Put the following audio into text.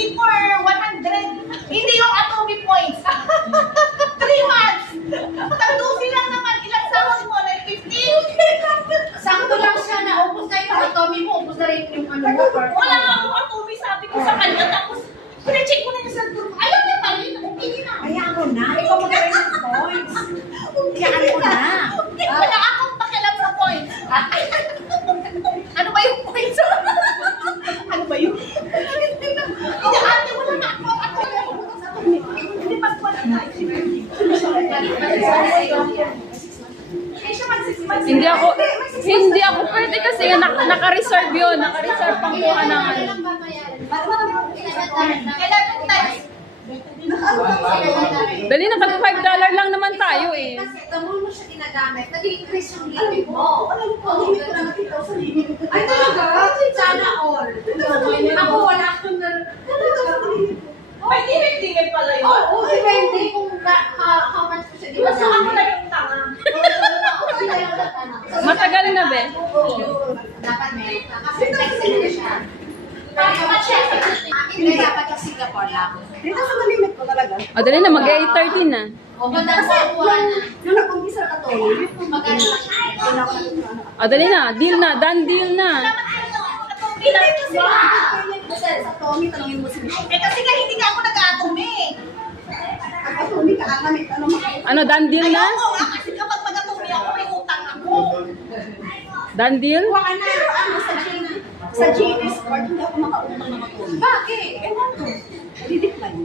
paid for 100. Hindi yung Atomy points. 3 months. Talusin lang naman. Ilang sahod mo? 950? Sakto lang siya na ubos na yung Atomy mo, ubos na rin yung ano mo. Wala nga akong Atomy, sabi ko sa kanya. Tapos, pina-check ko na yung cellphone ko. Ayaw niya pa rin. Okay na. Hayaan mo na, ikaw magkaroon ng points. Hayaan mo na. Wala akong pakialam sa points. Ano ba yung points? Ano ba yun? Hindi, ate, wala na ako. Hindi pa po na tayo. Hindi ako pwede kasi naka-reserve yun. Naka-reserve pang kuha ng ano. Kailan times? Dali na, tag $5 lang naman tayo eh. Kasi gamol mo siya ginagamit, nag-increase yung limit mo. Ay talaga? Sana all. Ako wala akong May limit pala yun. Oo, depende kung how much mo siya Basta ako ginagamit. na yung tanga. Matagal na be. Dapat may, kasi text na siya. Hindi dapat sa Singapore lang. Dito sa malimit ko talaga. O dali na, mag-8:30 na. O ganda sa kuha na. Nung nag-umpisa ka to, Maganda siya. doon ako natutunan. O dali na, deal na, done deal na. Sa Tommy, tanongin mo si Michelle. Eh kasi nga hindi nga ako nag-atome. Ang Tommy ka, angamit, ano Ano, done deal na? Ayoko nga kasi kapag mag-atome ako may utang ako. Done deal? Kuha ka na, ano, sa GD Sport, hindi ako makautang na matulog. Bakit? Ewan ko. Didecline.